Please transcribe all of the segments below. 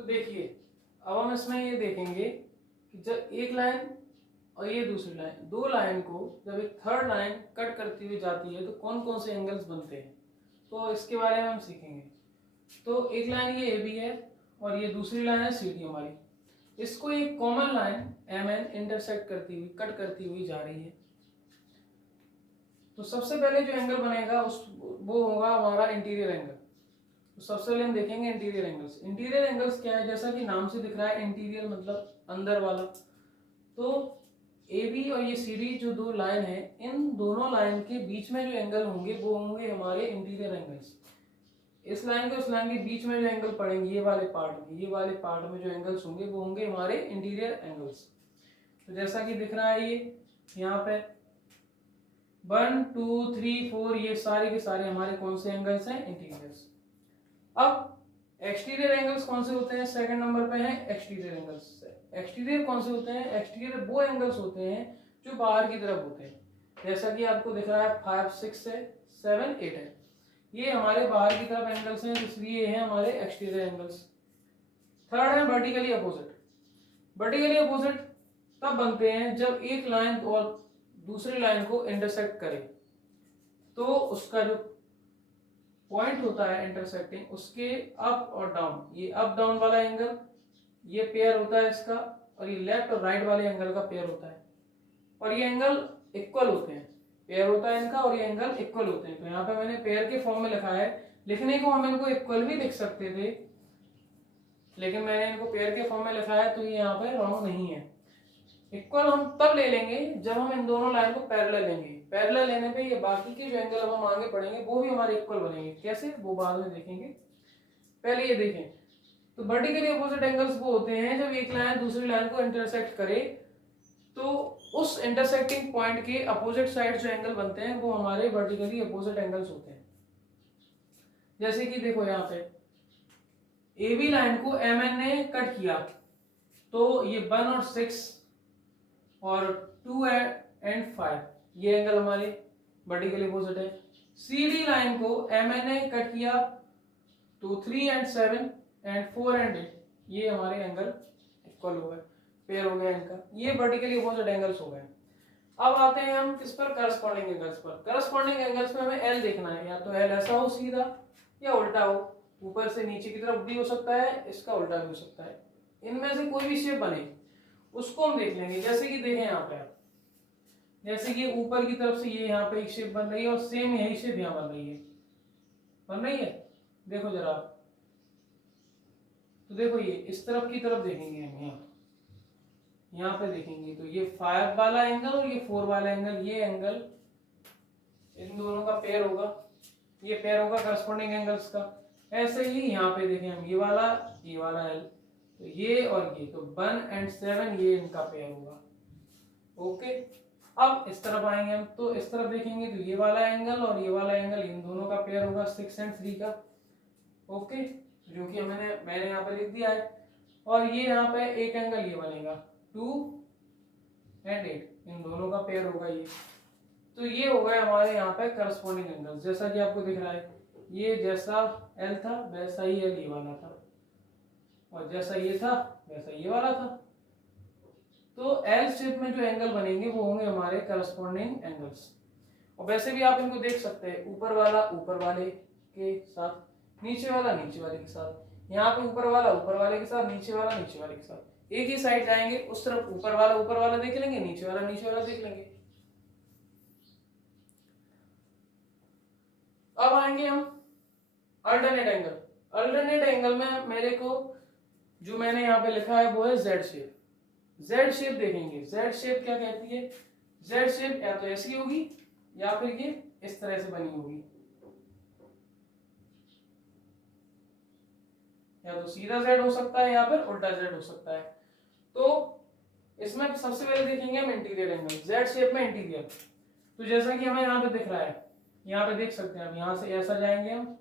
तो देखिए अब हम इसमें ये देखेंगे कि जब एक लाइन और ये दूसरी लाइन, दो लाइन को जब एक थर्ड लाइन कट करती हुई जाती है तो कौन कौन से एंगल्स बनते हैं, तो इसके बारे में हम सीखेंगे। तो एक लाइन ये ए बी है और ये दूसरी लाइन है सी डी हमारी, इसको एक common line M N intersect करती हुई कट करती हुई जा रही है। तो सबसे पहले जो एंगल बनेगा उस वो होगा हमारा इंटीरियर एंगल। तो सबसे पहले हम देखेंगे इंटीरियर एंगल्स। इंटीरियर एंगल्स क्या है, जैसा कि नाम से दिख रहा है इंटीरियर मतलब अंदर वाला। तो ए बी और ये सी डी जो दो लाइन है, इन दोनों लाइन के बीच में जो एंगल होंगे वो होंगे हमारे इंटीरियर एंगल्स। इस लाइन को इस लाइन के बीच में जो एंगल पड़ेंगे ये वाले पार्ट में जो एंगल्स होंगे वो होंगे हमारे इंटीरियर एंगल्स। तो जैसा कि दिख रहा है ये यहाँ पे 1 2 3 4 ये सारे के सारे हमारे कौन से एंगल्स हैं, इंटीरियर्स। अब एक्सटीरियर एंगल्स कौन से होते हैं, सेकंड नंबर पे है एक्सटीरियर एंगल्स। एक्सटीरियर कौन से होते हैं, एक्सटीरियर वो एंगल्स होते हैं जो बाहर की तरफ होते हैं। जैसा कि आपको दिख रहा है 5 6 है 7 8 है, ये हमारे बाहर की तरफ एंगल्स हैं, इसलिए ये हैं हमारे एक्सटीरियर एंगल्स। थर्ड है वर्टिकली अपोजिट। वर्टिकली अपोजिट तब बनते हैं जब एक लाइन और दूसरी लाइन को इंटरसेक्ट करे, तो उसका जो पॉइंट होता है इंटरसेक्टिंग उसके अप और डाउन, ये अप डाउन वाला एंगल ये पेयर होता है इसका, और ये लेफ्ट और राइट वाले एंगल का पेयर होता है, और ये एंगल इक्वल होते हैं, पेयर होता है इनका और ये एंगल इक्वल होते हैं। तो यहाँ पे मैंने पेयर के फॉर्म में लिखा है, लिखने को हम इनको इक्वल भी लिख सकते थे लेकिन मैंने इनको पेयर के फॉर्म में लिखा है तो ये यहाँ पे रॉन्ग नहीं है। इक्वल हम तब ले लेंगे जब हम इन दोनों लाइन को पैरेलल लेंगे। पैरेलल लेने पे ये बाकी के जो एंगल अब हम आगे पढ़ेंगे वो भी हमारे इक्वल बनेंगे। कैसे, वो बाद में देखेंगे, पहले ये देखें। तो वर्टिकली अपोजिट एंगल्स वो होते हैं जब एक लाइन दूसरी लाइन को इंटरसेक्ट करे, तो उस इंटरसेक्टिंग पॉइंट के अपोजिट साइड जो एंगल बनते हैं वो हमारे वर्टिकली अपोजिट एंगल्स होते हैं। जैसे कि देखो यहाँ पे ए बी लाइन को एम एन ने कट किया, तो ये 1 और 6 और 2 एंड 5 ये एंगल हमारे वर्टिकली अपोजिट है। सी डी लाइन को एम एन ने कट किया तो 3 एंड 7 एंड 4 एंड 8 ये हमारे एंगल इक्वल हो गए, पेयर हो गया इनका, ये वर्टिकली अपोजिट एंगल्स हो गए। अब आते हैं हम किस पर, करस्पॉन्डिंग एंगल्स पर। करस्पॉन्डिंग एंगल्स में हमें एल देखना है, या तो एल ऐसा हो सीधा या उल्टा हो, ऊपर से नीचे की तरफ भी हो सकता है, इसका उल्टा भी हो सकता है, इनमें से कोई भी शेप बने उसको हम देख लेंगे। जैसे कि देखें यहाँ पे, जैसे कि ऊपर की तरफ से ये यहाँ पे एक शेप बन रही है और सेम यही शेप यहाँ बन रही है, देखो जरा। तो देखो ये इस तरफ की तरफ देखेंगे हम, यहाँ पे देखेंगे तो ये 5 वाला एंगल और ये 4 वाला एंगल, ये एंगल इन दोनों का पेयर होगा, ये पेयर होगा करस्पॉन्डिंग एंगल्स का। ऐसे ही यहाँ पे देखें हम, ये वाला एल, तो ये और ये, तो 1 एंड 7 ये इनका पेयर होगा। ओके, अब इस तरफ आएंगे हम, तो इस तरफ देखेंगे तो ये वाला एंगल और ये वाला एंगल इन दोनों का पेयर होगा 6 एंड 3 का। ओके, जो कि मैंने यहाँ पे लिख दिया है। और ये यहाँ पे एक एंगल ये बनेगा 2 एंड 8, इन दोनों का पेयर होगा ये। तो ये हो गए हमारे यहाँ पे करस्पॉन्डिंग एंगल्स। जैसा कि आपको दिख रहा है, ये जैसा एल था वैसा ही एल ये वाला था, और जैसा ये था वैसा ये वाला था। तो एल शेप में जो एंगल बनेंगे वो होंगे हमारे करस्पॉन्डिंग एंगल्स। और वैसे भी आप इनको देख सकते हैं, ऊपर वाला ऊपर वाले के साथ, नीचे वाला नीचे वाले के साथ। यहाँ पे ऊपर वाला ऊपर वाले के साथ, नीचे वाला नीचे वाले के साथ। एक ही साइड जाएंगे उस तरफ ऊपर वाला देख लेंगे, नीचे वाला देख लेंगे। अब आएंगे हम अल्टरनेट एंगल। अल्टरनेट एंगल में मेरे को जो मैंने यहाँ पे लिखा है वो है जेड शेप। जेड शेप देखेंगे, जेड शेप क्या कहती है, जेड शेप या तो ऐसी होगी या फिर ये इस तरह से बनी होगी, या तो सीधा जेड हो सकता है या फिर उल्टा जेड हो सकता है। तो इसमें सबसे पहले देखेंगे हम इंटीरियर एंगल, जेड शेप में इंटीरियर। तो जैसा कि हमें यहाँ पे दिख रहा है, यहाँ पे देख सकते हैं हम, यहाँ से ऐसा जाएंगे हम,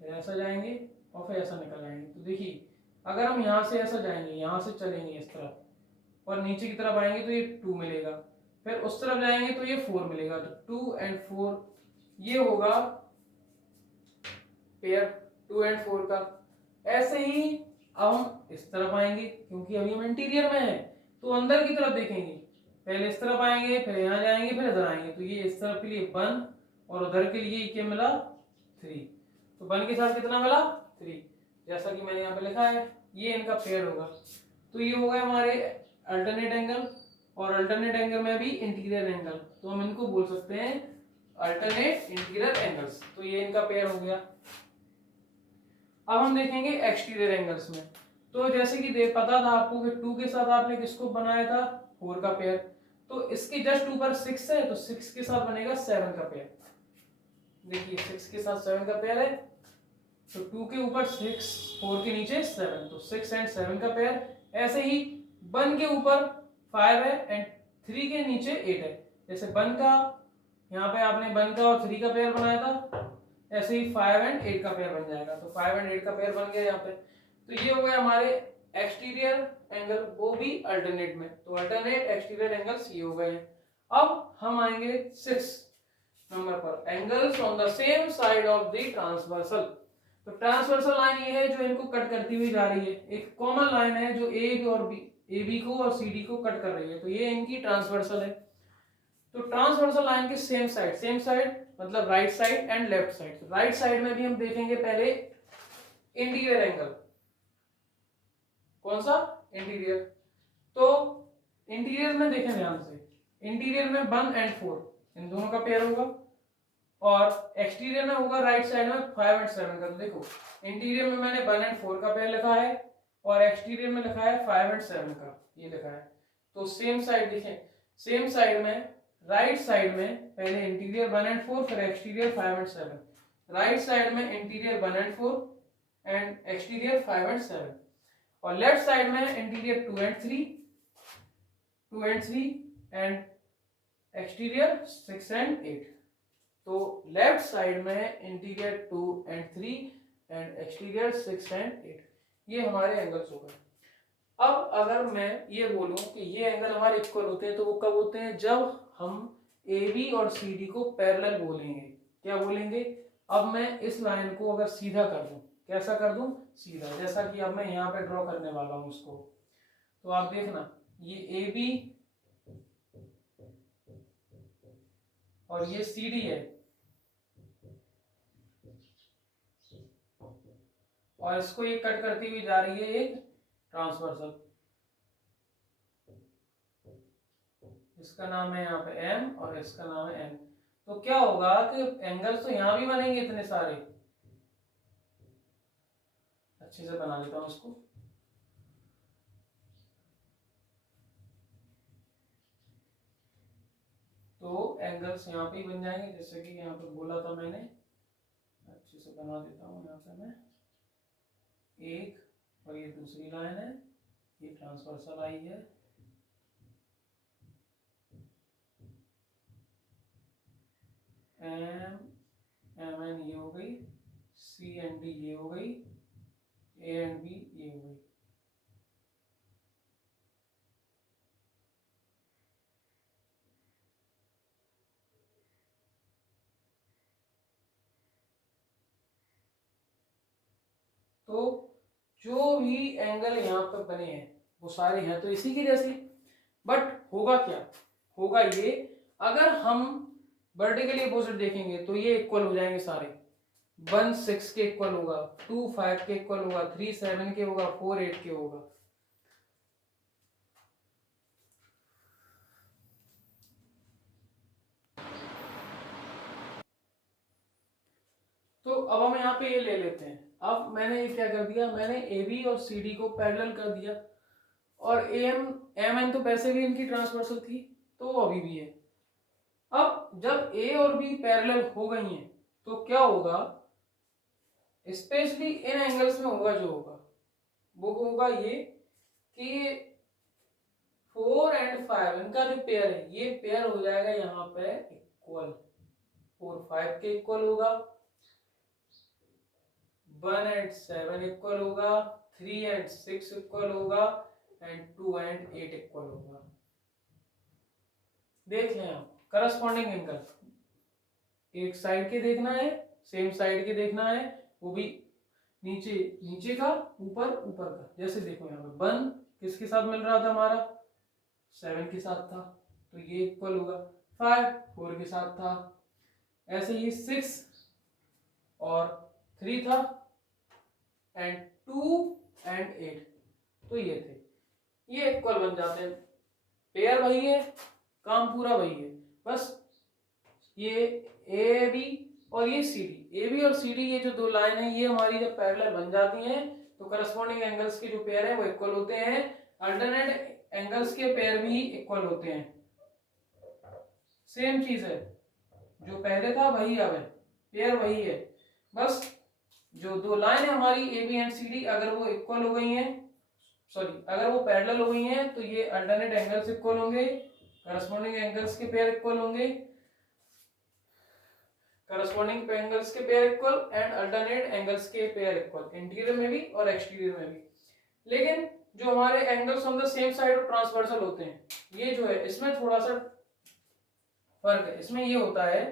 फिर ऐसा जाएंगे और फिर ऐसा निकल आएंगे। तो देखिए अगर हम यहाँ से ऐसा जाएंगे, यहाँ से चलेंगे इस तरफ और नीचे की तरफ आएंगे तो ये 2 मिलेगा, फिर उस तरफ जाएंगे तो ये 4 मिलेगा, तो 2 एंड 4 ये होगा पेयर 2 एंड 4 का। ऐसे ही अब हम इस तरफ आएंगे क्योंकि अभी हम इंटीरियर में हैं, तो अंदर की तरफ देखेंगे, पहले इस तरफ आएंगे, फिर यहाँ जाएंगे, फिर इधर आएंगे, तो ये इस तरफ के लिए 1 और उधर के लिए क्या मिला 3, तो 1 के साथ कितना मिला 3, जैसा कि मैंने यहाँ पे लिखा है, ये इनका पेयर होगा। तो ये हो गए हमारे अल्टरनेट एंगल, और अल्टरनेट एंगल में भी इंटीरियर एंगल, तो हम इनको बोल सकते हैं अल्टरनेट इंटीरियर एंगल्स, तो ये इनका पेयर हो गया। अब हम देखेंगे एक्सटीरियर एंगल्स में, तो जैसे कि पता था आपको कि 2 के साथ आपने किसको बनाया था 4 का पेयर, तो इसके जस्ट ऊपर 6 है, तो 6 के साथ बनेगा 7 का पेयर। देखिए 6 के साथ 7 का पेयर है, तो 2 के ऊपर 6, 4 के नीचे 7, तो 6 एंड 7 का पेयर। ऐसे ही 1 के ऊपर 5 है एंड 3 के नीचे 8 है, जैसे 1 का यहाँ पे आपने 1 का और 3 का पेयर बनाया था, ऐसे ही 5 एंड 8 का पेयर बन जाएगा, तो 5 एंड 8 का पेयर बन गया यहाँ पे। तो ये हो गया हमारे एक्सटीरियर एंगल, वो भी अल्टरनेट में, तो अल्टरनेट एक्सटीरियर एंगल्स ये हो गए हैं। अब हम आएंगे 6 नंबर पर, angles on the same side of the transversal. तो ट्रांसवर्सल लाइन ये है जो इनको कट करती हुई जा रही है, एक कॉमन लाइन है जो ए बी को और सी डी को कट कर रही है, तो ये इनकी ट्रांसवर्सल है। तो ट्रांसवर्सल लाइन के सेम साइड मतलब right side and left side. Right side में भी हम देखेंगे पहले इंटीरियर एंगल, कौन सा इंटीरियर, तो इंटीरियर में देखें ध्यान से, इंटीरियर में 1 एंड 4 इन दोनों का पेयर होगा, और एक्सटीरियर में होगा राइट साइड में 5 एंड 7 का। तो देखो इंटीरियर में मैंने 1 एंड 4 का पेयर लिखा है, और एक्सटीरियर में लिखा है 5 एंड 7 का, ये लिखा है। तो सेम साइड देखें, सेम साइड में राइट साइड में पहले इंटीरियर 1 एंड 4, फिर एक्सटीरियर 5 एंड 7, राइट साइड में interior 1 and 4 and exterior 5 and 7, और लेफ्ट साइड में interior 2 and 3 and exterior 6 and 8। तो लेफ्ट साइड में interior 2 and 3 and exterior 6 and 8, ये हमारे एंगल्स हो गए। अब अगर मैं ये बोलूं कि ये एंगल हमारे इक्वल होते हैं, तो वो कब होते हैं, जब हम ए बी और सी डी को पैरेलल बोलेंगे। क्या बोलेंगे, अब मैं इस लाइन को अगर सीधा कर दूं, कैसा कर दूं, सीधा, जैसा कि अब मैं यहाँ पे ड्रॉ करने वाला हूं इसको, तो आप देखना ये ए बी और ये सी डी है, और इसको ये कट करती हुई जा रही है एक ट्रांसवर्सल, इसका नाम है यहाँ पे एम और इसका नाम है एन। तो क्या होगा कि एंगल्स तो यहां भी बनेंगे इतने सारे, अच्छे से बना देता हूं इसको, तो एंगल्स यहाँ पे ही बन जाएंगे, जैसे कि यहाँ पे बोला था मैंने, अच्छे से बना देता हूँ। यहाँ पे मैं एक, और ये दूसरी लाइन है, ये ट्रांसवर्सल आई है, एम एन ये हो गई, सी एंड डी ये हो गई, ए एंड बी ये हो गई। तो जो भी एंगल यहाँ पर बने हैं वो सारे हैं तो इसी की जैसे, बट होगा क्या, होगा ये, अगर हम वर्टिकली अपोजिट देखेंगे तो ये इक्वल हो जाएंगे सारे, 1 6 के इक्वल होगा, 2 5 के इक्वल होगा, 3 7 के होगा, 4 8 के होगा। तो अब हम यहाँ पे ये ले लेते हैं, अब मैंने ये क्या कर दिया, मैंने ए बी और सी डी को पैरेलल कर दिया, और एम एम एन तो वैसे भी इनकी ट्रांसवर्सल थी, तो वो अभी भी है। अब जब ए और बी पैरेलल हो गई हैं तो क्या होगा, स्पेशली इन एंगल्स में होगा जो होगा वो होगा ये कि 4 एंड 5 इनका जो पेयर है, ये पेयर हो जाएगा यहाँ पे इक्वल, 4 5 के इक्वल होगा, 1 एंड 7 इक्वल होगा, 3 एंड 6 इक्वल होगा, एंड 2 एंड 8 इक्वल होगा। देख लें आप करस्पॉन्डिंग एंगल, एक साइड के देखना है, सेम साइड के देखना है, वो भी नीचे नीचे का, ऊपर ऊपर का। जैसे देखो यहाँ पे 1 किसके साथ मिल रहा था हमारा, 7 के साथ था, तो ये इक्वल होगा। 5 4 के साथ था, ऐसे ही 6 और 3 था, एंड 2 एंड 8, तो ये थे, ये इक्वल बन जाते हैं। पेयर वही है, काम पूरा वही है, बस ये ए बी और ये सी डी, ए बी और सी डी ये जो दो लाइन है ये हमारी जब पैरेलल बन जाती हैं तो करस्पॉन्डिंग एंगल्स के जो पेयर है वो इक्वल होते हैं। अल्टरनेट एंगल्स के पेयर भी इक्वल होते हैं। सेम चीज है, जो पहले था वही अब है, पेयर वही है, बस जो दो लाइन है हमारी A B and C D अगर वो इक्वल हो गई हैं, सॉरी अगर वो पैरेलल हो गई हैं तो ये अल्टरनेट एंगल्स इक्वल होंगे, करस्पॉन्डिंग एंगल्स के पेयर इक्वल होंगे, करस्पॉन्डिंग एंगल्स के pair equal and alternate angles के पेयर इक्वल, इंटीरियर में भी और एक्सटीरियर में भी। लेकिन जो हमारे angles on the same side और ट्रांसवर्सल होते हैं, ये जो है इसमें थोड़ा सा फर्क है। इसमें ये होता है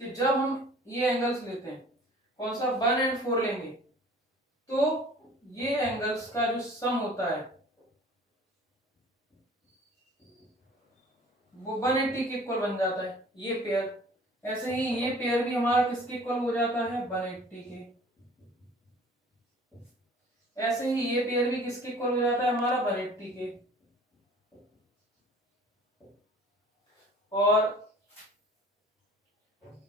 कि जब हम ये एंगल्स लेते हैं, कौन सा 1 एंड 4 लेंगे, तो ये एंगल्स का जो सम होता है वो 180 के इक्वल बन जाता है, ये पेयर। ऐसे ही ये पेयर भी हमारा किसके इक्वल हो जाता है, 180 के। ऐसे ही ये पेयर भी किसके इक्वल हो जाता है हमारा, 180 के। और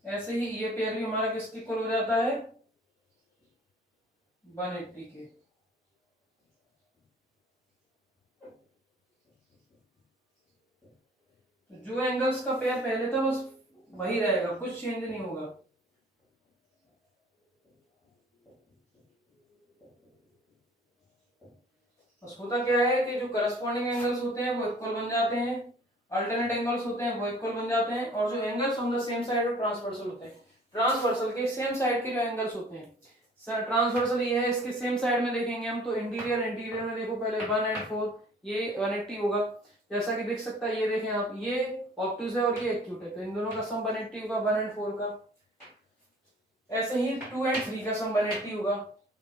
ऐसे ही ये पेयर भी हमारा किसके इक्वल हो जाता है, 180 के। तो जो एंगल्स का पेयर पहले था बस वही रहेगा, कुछ चेंज नहीं होगा। बस होता क्या है कि जो करस्पॉन्डिंग एंगल्स होते हैं वो इक्वल बन जाते हैं, अल्टरनेट एंगल्स होते हैं वो इक्वल बन जाते हैं, और जो angles on the same side और ट्रांसवर्सल होते हैं, ट्रांसवर्सल के सेम साइड के जो एंगल्स होते हैं, सर ट्रांसवर्सल ये है, इसके सेम साइड में देखेंगे हम तो इंटीरियर, इंटीरियर में देखो पहले 1 एंड 4 ये 180 होगा, जैसा कि देख सकता है, ये देखें आप, ये ऑब्टूज है और ये एक्यूट है, तो इन दोनों का सम 180 होगा, 1 एंड 4 का। ऐसे ही 2 एंड 3 का सम 180 होगा,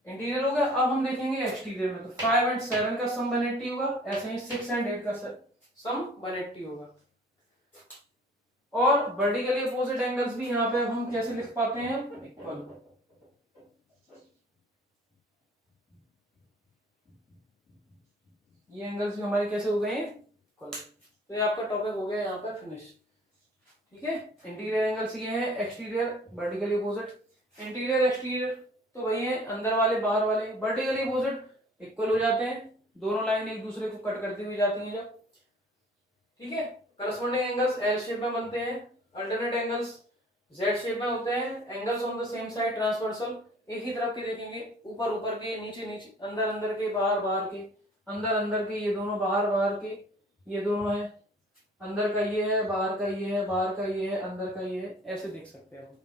इंटीरियर हो गया। अब हम देखेंगे एक्सटीरियर में, तो 5 एंड 7 का सम 180 होगा, ऐसे ही 6 एंड 8 का सम 180 होगा। और वर्टिकली अपोजिट एंगल्स भी यहाँ पे हम कैसे लिख पाते हैं, इक्वल। ये एंगल्स भी हमारे कैसे हो गए हैं, इक्वल। तो ये आपका टॉपिक हो गया यहाँ पे फिनिश। ठीक है, इंटीरियर एंगल्स ये है, exterior vertically opposite, interior exterior तो वही है, अंदर वाले बाहर वाले। वर्टिकली अपोजिट इक्वल हो जाते हैं, दोनों लाइन एक दूसरे को कट करती हुई जाती हैं जब। ठीक है, करस्पॉन्डिंग एंगल्स एल शेप में बनते हैं, अल्टरनेट एंगल्स जेड शेप में होते हैं, angles on the same side transversal एक ही तरफ के देखेंगे, ऊपर ऊपर के, नीचे नीचे, अंदर अंदर के, बाहर बाहर के, अंदर अंदर के ये दोनों, बाहर बाहर के ये दोनों है, अंदर का ये है, बाहर का ये है, बाहर का ये है, अंदर का ये है, ऐसे देख सकते हैं हम।